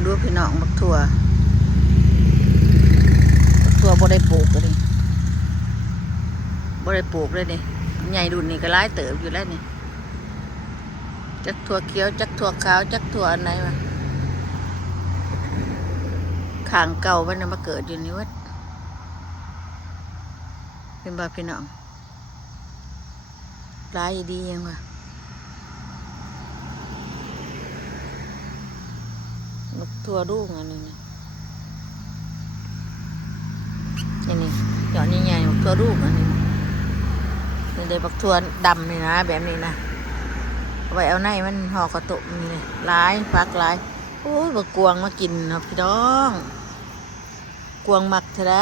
งดูพี่น้องบักถั่วบ่ได้ปลูกเลยบ่ได้ปลูกเลยนี่ใหญ่ดุนนี่ก็ร้ายเติบอยู่แล้วนี่จักถั่วเขียวจักถั่วขาวจักถั่วอันไหนวะขางเก่ามันมาเกิดอยู่นี่วัดเป็นบ่พี่น้องร้ายดียังวะบักถั่วลูกอันนี้นี่นี่หยอดใหญ่ๆบักถั่วลูกอันนี้นี่เลยบักถั่วดำนี่นะแบบนี้นะไว้เอาในมันห่อกระตุกนี่เลยร้ายฟักร้ายโอ้ยบักกวงมากินครับพี่น้องกวงหมักเท่าไร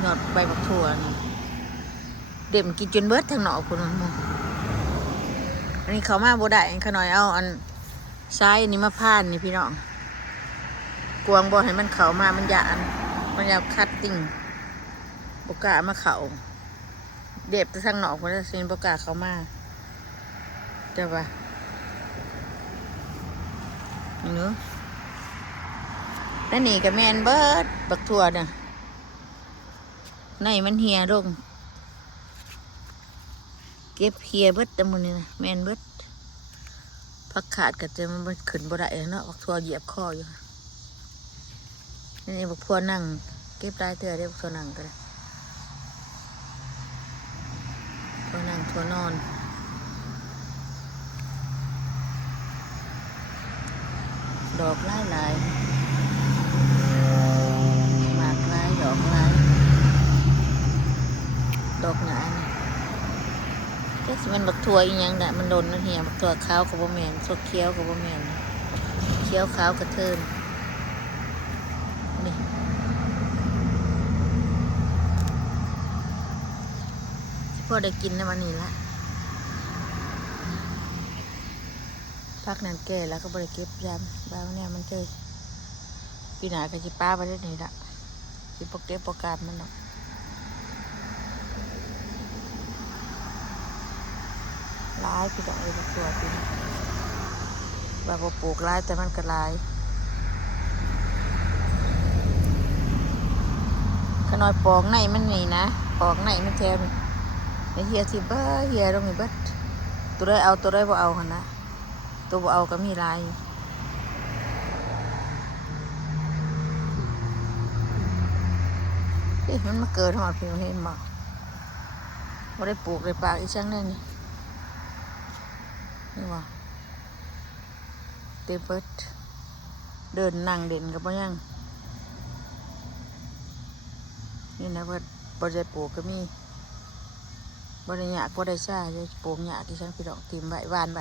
หยอดใบบักถั่วนี่เด็มกินจนเบิดทางหนอกคนนั้นอันนี้เขามาโบได้ขน่อยเอาอันซ้ายอันนี้มาพานนี่พี่น้องกวงบ่ให้มันเขามามันยานมันยาคัดติ่งบกามาเขาเด็บทางหนอกคนนั้นสิบกาเขามาเจ้าปะเนื้อนั่นนี่กับแมนเบิดบักถั่วเนี่ยในมันเหี่ยลงเก็บเหี่ยเบิดแต่มือนี่นะแมนเบิดพักขาดก็จะมันขึ้นบ่ได้เนาะบักถั่วเหยียบคออยู่นี่บักถั่วนั่งเก็บได้เถอะได้บักถั่วนั่งก็ได้ถั่วนั่งถั่วนอนดอกหลายหมากหลายดอกหลายดอกหนาเนี่ยก็สิมันบักถั่วอีหยังน่ะมันโดนนั่นเหี่ยบักถั่วขาวกับบ่แม่นถั่วเขียวกับบ่แม่นเขียวขาวกระเทิมนี่พอได้กินในวันนี้ละพักนั้นแก่แล้วก็บริเก็บยำบ้านเนี่ยมันเจอปีหนาก็จะป้าไปได้ไหนละจะปกเก็บโปรแกรมมันเนาะร้ายพี่ดอกเลยตัวพี่แบบว่าปลูกร้ายแต่มันก็ร้ายขน้อยปองในมันมีนะปองในมันแทนไอ้เฮียที่บ้าเฮียตรงนี้บ้าตัวได้เอาตัวได้บ่เอาหันนะตัวบ่เอาก็มีลายเอ๊ะมันมาเกิดหอดผิวเห็นบ่บ่ได้ปลูกเลยปากอีช่างนั่นนี่ว่าเตเบิดเดินนั่งเด่นกับบ่ยังนี่นะว่าบ่ได้ปลูกก็มีบ่ได้หยากบ่ได้ซ่าจะปลูกหยากที่ฉันพี่ดอกทิมใบวานใบ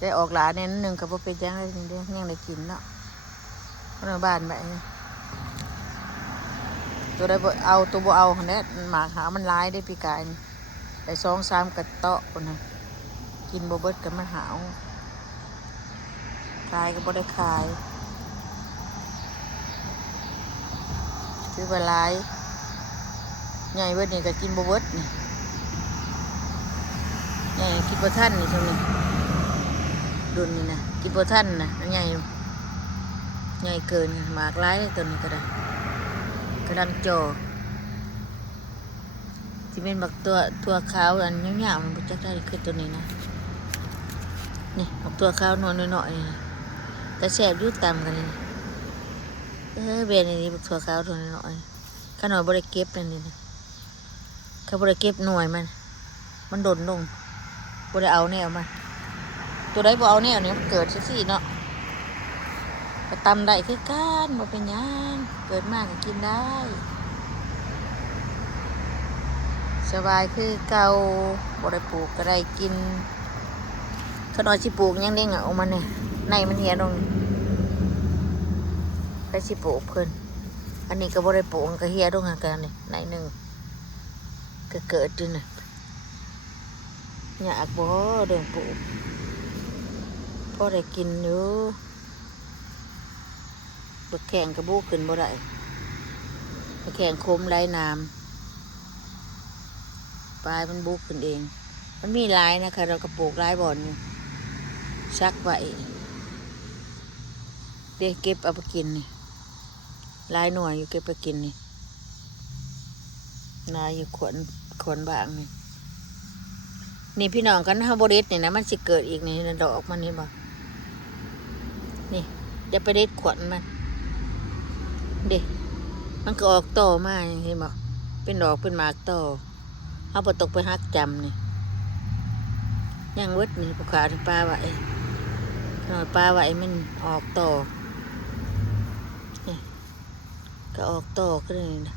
ได้ออกหลาเนี่ยนึงกับบ่เป็นยังไงนี่เด้ยังได้กินเนาะเพราะบ้านใบตัวได้บ่เอาตัวบ่เอาเนี่ยหมากหามันร้ายได้ปีกายได้2-3กระเตาะคนน่ะกินบ่เบิดกับมันหาวขายก็บ่ได้ขายซื้อไปหลายใหญ่เบิดนี่ก็กินบ่เบิดนี่ใหญ่กินบ่ทันนี่ช่วงนี้ดุนนี่นะกินบ่ทันนะใหญ่เกินหมากร้ายเลยตัวนี้ก็ได้กระดังโจที่เป็นบักตัวขาวอันยาวๆมันบ่จักได้คือตัวนี้นะนี่บักตัวขาวนวลน้อยๆแต่แซ่บอยู่ตามกันนี่เบนนี่บักตัวขาวตัวน้อยๆข้าน้อยบ่ได้เก็บนั่นนี่นะเขาบ่ได้เก็บหน่วยมันโดนลงบ่ได้เอาแนวมันตัวใดบ่เอาแนวนี่มันเกิดซี่เนาะไปตำได้คือกันบ่เป็นหยังเกิดมากก็กินได้สบายคือเก่าบ่ได้ปลูกก็ได้กินขน้อยสิปลูกยังเด้งออกมาเนี่ยในมันเหี่ยลงไปสิปลูกเพิ่นอันนี้ก็บ่ได้ปลูกก็เหี่ยลงกันนี่ในหนึ่งก็เกิดอยู่น่ะอยากบ่เดินปลูกพอได้กินอยู่บักแข่งกระบูขึ้นบ่ได้บักแข่งคมไร้น้ำปลายมันบุกขึ้นเองมันมีลายนะคะเรากระปลูกลายบ่อนอยู่ซักไว้ เด็กเก็บเอาไปกินนี่ลายหน่วยอยู่เก็บไปกินนี่ลายอยู่ขวนบางนี่นี่พี่น้องกันฮาบริสนี่นะมันสิเกิดอีกนี่ดอกมันนี่บ่นี่จะไปเด็ดขวนมันเด็มันก็ออกต่อมาอย่างที่บอกเป็นดอกเป็นหมากต่อเอาไปตกไปหักจำนี่ยังเวดนี่ปลาขาปลาไหวหน่อยปลาไหวมันออกต่อนี่ก็ออกต่อก็เลยนะ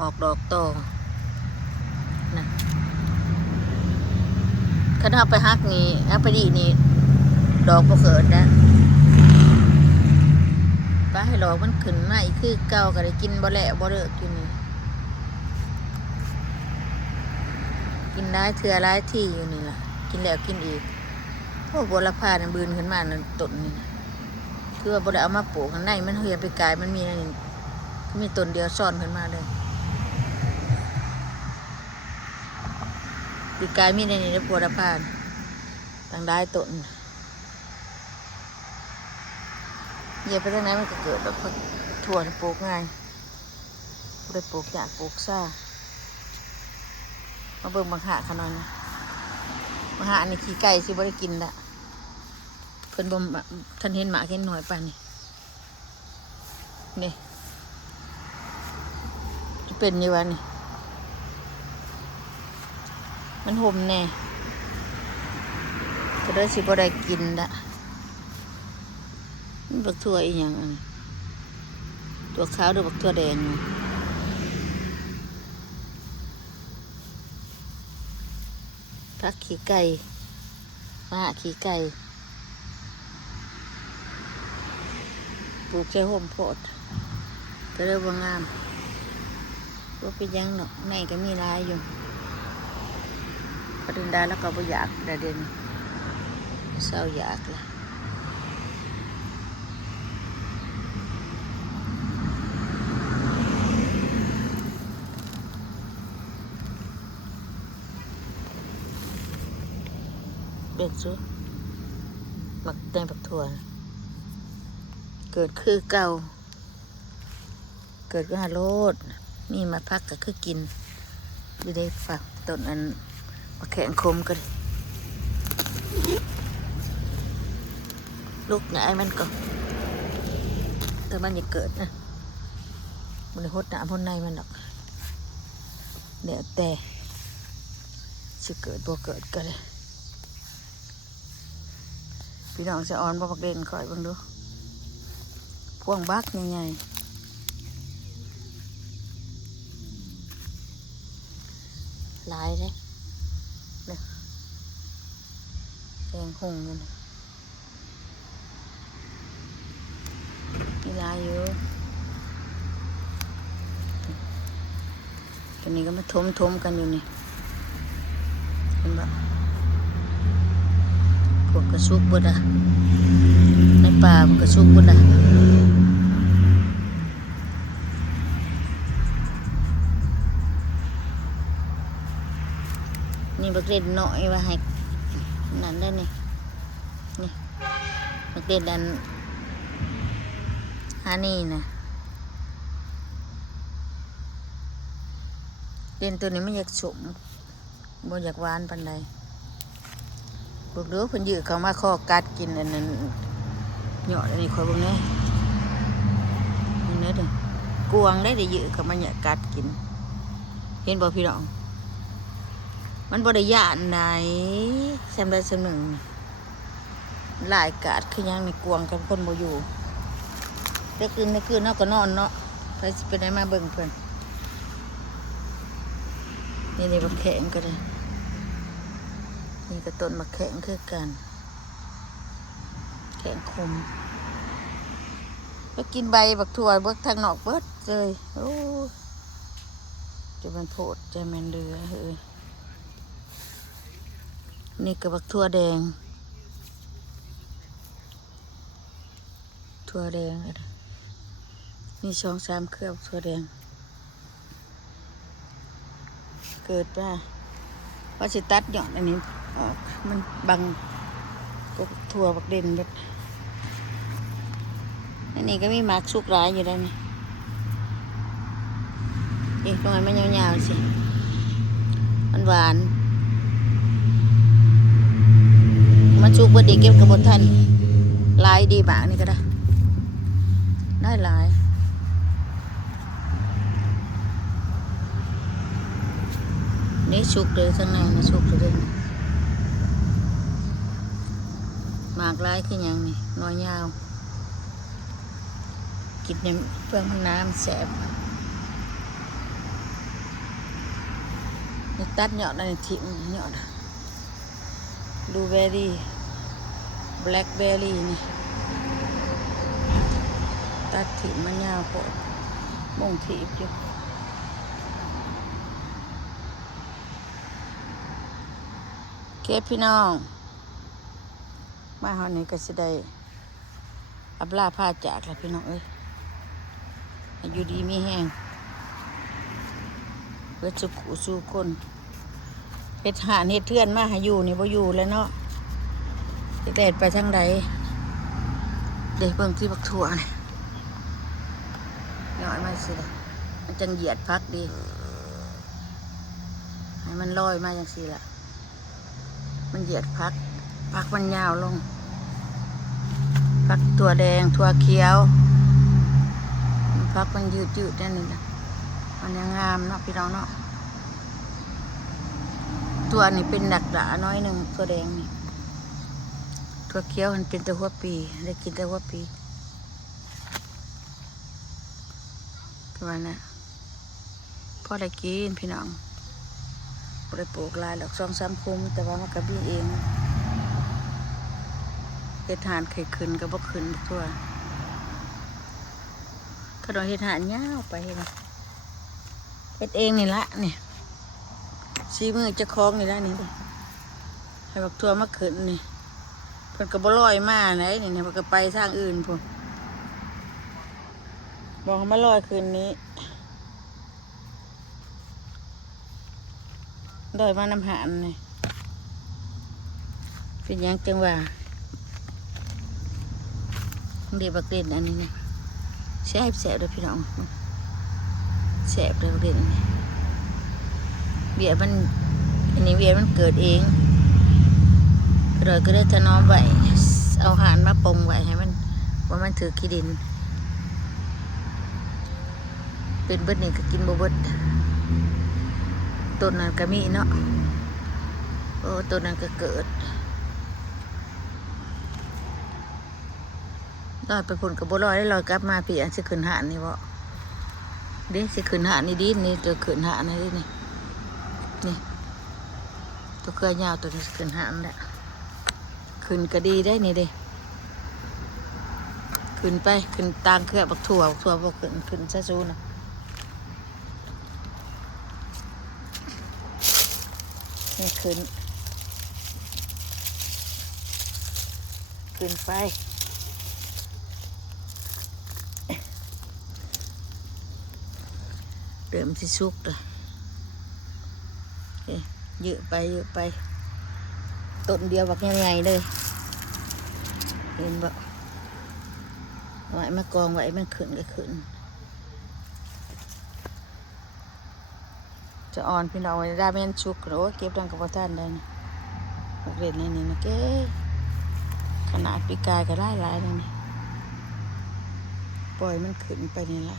ออกดอกต่อนะคันเอาไปหักนี่เอาไปดีนี่ดอกบ่เกิดนะป้าให้ดอกมันขึ้นมาอีกคือเก่าก็ได้กินบ่แหละบ่เลิกกินนี่กินได้เถื่อร้ายที่อยู่นี่ล่ะกินแล้วกินอีกโอ้บัวละพาเนี่ยบืนขึ้นมานั่นต้นนี่นะคือว่าบ่ได้เอามาปลูกข้างในมันเหี่ยไปกายมันมีนั่นมีต้นเดียวซ่อนขึ้นมาเลยปีกายมีในนี้นะบัวละพาต่างได้ต้นเหยียบไปทางไหนมันก็เกิดแบบถั่วปลูกง่ายบ่ได้ปลูกยากปลูกซ่ามาเบิ่งบางหะขนาดนี้บางหะนี่ขี้ไก่สิบ่ได้กินละเพิ่นบ่ท่านเห็นหมาเห็นหน่อยป่านนี่นี่จะเป็นยังไงนี่มันห่มแน่ก็ได้สิบ่ได้กินละมันบักทั่วอีหยังอันตัวขาวหรือบักทั่วแดงอยู่พักขี้ไก่มาขี้ไก่ปลูกใช้ห่มโพดก็เรียกว่างามว่าเป็นยังเนาะในก็มีลายอยู่พอเดินได้แล้วก็บ่อยากเดินเศร้าอยากละเด็กซุมักแตงผักถั่วเกิดคือเก่าเกิดก็หาโลดมีมาพักก็คือกินอยู่ได้ฝักต้นอันมาแข็งคมกันลูกเนี่ยไอ้มันก็แต่มันอย่าเกิดนะมันเลยหดหนาพ้นในมันหรอกเดี๋ยวแต่จะเกิดบ่เกิดก็เลยพี่น้องจะอ่อนบ่ปักเด่นคอยเบิ่งดูพวงบักใหญ่ๆหลายเลยเนี่ยแดงหงมันมีลายอยู่ตอนนี้ก็มาทมกันอยู่นี่เห็นปะพวกกระซุกบุดะในป่าพวกกระซุกบุดะนี่บักเด่นหน่อยว่าให้นั่นได้นี่นี่บักเด่นดันฮานี่นะเด่นตัวนี้ไม่อยากสุ่มบ่อยากหวานปานใดพวกเด้อเพิ่นยื้อเข้ามาข้อกัดกินอันนั้นเหยาะอันนี้คอยเบิ่งแน่นี่เด้อกวางได้ยื้อเข้ามาเหยาะกัดกินเห็นบ่พี่น้องมันบ่ได้ย่านไหนแซมได้สำหนึ่งหลายกาดคือยังมีกวางกับคนบ่อยู่ได้คืนเนาะก็นอนเนาะไปสิไปไหนมาเบิ่งเพิ่นนี่บักแข็งก็ได้นี่ก็ต้นบักแข็งคือกันแข็งคมไปกินใบบักถั่วเบิกทางนอกเบิดเลยโอ้จะมันโพดจะมันเดือเฮ้ยนี่ก็บักถั่วแดงถั่วแดงนี่2-3เครือถั่วแดงเกิดป่ะว่าสิตัดหย่อนอันนี้ออกมันบังก็ถั่วบักเด่นแบบ อันนี้ก็มีหมากชุกหลายอยู่ได้ไหมอีกตรงนั้นมันยาวๆสิมันหวานมันชุกบดดีเก็บกระบวนทันลายดีหมากนี่ก็ได้ได้หลายนี่ชุกเลยข้างในนะชุกเลยหมากลายคืออย่างนี้น้อยยาวกินเนี่ยเพื่อมันน้ำแสบนี่ตัดหยอดอะไรทิ่มหยอดบลูเบอร์รี่แบล็คเบอร์รี่นี่ตัดทิ่มมันยาวโคตรม่งทิ่มอยู่เก็บพี่น้องมาหอนี้ก็จะได้อับลาผ้าจากแล้วพี่น้องเอ้ยอยู่ดีมีแห้งเพื่อสุขสู่คนเฮ็ดหานเฮ็ดเทือนมาให้อยู่นี่บ่อยู่แล้วเนาะแดดไปทางใดเดี๋ยวเบิ่งที่บักถั่วนี่ย่อยมาสิเลยมันจังเหยียดพักดีให้มันลอยมาอย่างสิล่ะมันเหยียดพักมันยาวลงพักถั่วแดงถั่วเขียวพักมันยืดนั่นนี่นะมันยังงามเนาะพี่น้องเนาะตัวนี้เป็นดักดาน้อยหนึ่งตัวแดงนี่ตัวเขียวมันเป็นแต่หัวปีได้กินแต่หัวปีประมาณนั้นพอได้กินพี่น้องพอได้ปลูกลายดอก2-3 คุ้มแต่ว่ามันกระบี้เองเฮ็ดหานไข่ขึ้นก็บ่ขึ้นตัวขนมเฮ็ดหานยาวไปนะเฮ็ดเองนี่ละนี่ซีมือจะคล้องนี่ละนี่ดิให้บักทั่วมาขึ้นนี่เพิ่นก็บ่ลอยมาไหนนี่เพิ่นก็ไปทางอื่นพุ่นบอกให้มาลอยคืนนี้ลอยมาน้ำหานนี่เป็นยังจังว่าเดี๋ยวบักเด่นอันนี้นะแซ่บเลยพี่น้องแซ่บเลยบักเด่นเบียมันอันนี้เบียมันเกิดเองก็ได้ถนอมไว้เอาหานมาปงไว้ให้มันว่ามันถือขี้ดินเป็นเบิดนี่ก็กินบ่เบิดต้นนั้นก็มีเนาะโอ้ต้นนั้นก็เกิดลอยไปพุ่นกับบัวลอยได้ลอยกลับมาพี่อันสิขึ้นหานนี่บ่เด้สิขึ้นหานนี่ดินี่ตัวขึ้นหานนี่นี่นี่ตัวเคยยาวตัวนี้ขึ้นหานแหละขึ้นก็ดีได้นี่เด้ขึ้นไปขึ้นตางเครือบักถั่วบ่ขึ้นซะซูนะนี่ขึ้นไปเริ่มที่สุกเลยเยอะไปต้นเดียวแบบยังไงเลยเห็นบ่ไว้มากองไว้มันขึ้นก็ขึ้นจะอ่อนพี่น้องไว้ได้แม่นสุกโอ้เก็บดังกับพ่อท่านได้นะบักเล่นนี่นะเก้ขนาดปีกายก็ได้หลายเลยนี่ปล่อยมันขึ้นไปนี่ละ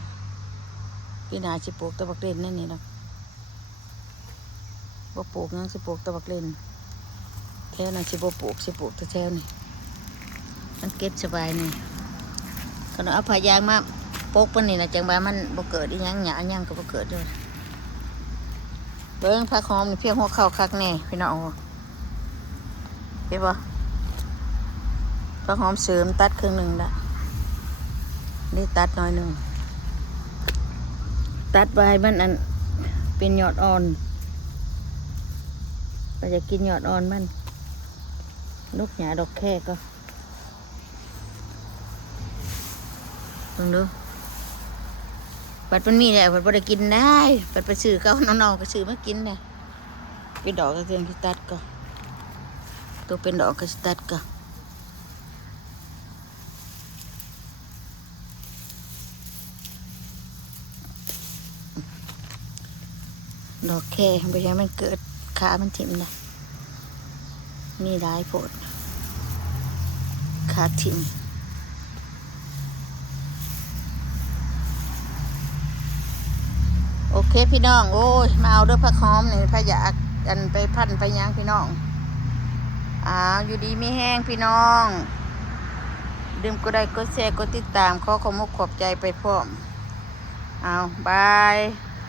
พี่นาสิปลูกตะบักเล่นนั่นนี่นะบ่ปลูกยังสิปลูกตะบักเล่นแถวนั้นสิบ่ปลูกแต่แถวนี่มันเก็บสบายนี่ขนมเอาผ้ายางมาปกมันนี่นะจังบามันบ่เกิดอีหยังหยาหยังก็บ่เกิดด้วยเบิ้งผักหอมนี่เพียงหัวเข่าคักแน่พี่น้องเห็นบ่ผักหอมเสริมตัดครึ่งหนึ่งละนี่ตัดน้อยหนึ่งตัดใบมันอันเป็นยอดอ่อนเราจะกินยอดอ่อนมันลูกหยาดอกแค่ก็ลองดูปัดมันมีแหละปัดบ่ได้กินได้ปัดไปซื้อเขาน้องๆก็ซื้อมากินเนี่ยเป็นดอกกระเทียมที่ตัดก็ตัวเป็นดอกกระตัดก็ ดอกแค่ไปยังมันเกิดขามันถิ่มนะนี่ได้โพดขาถิ่มโอเคพี่น้องโอ้ยมาเอาเด้อผักหอมนี่พะยากกันไปพันไปย่างพี่น้องอยู่ดีมีแห้งพี่น้องดื่มก็ได้ก็แชร์ก็ติดตามขอขอบคุณขอบใจไปพร้อมบาย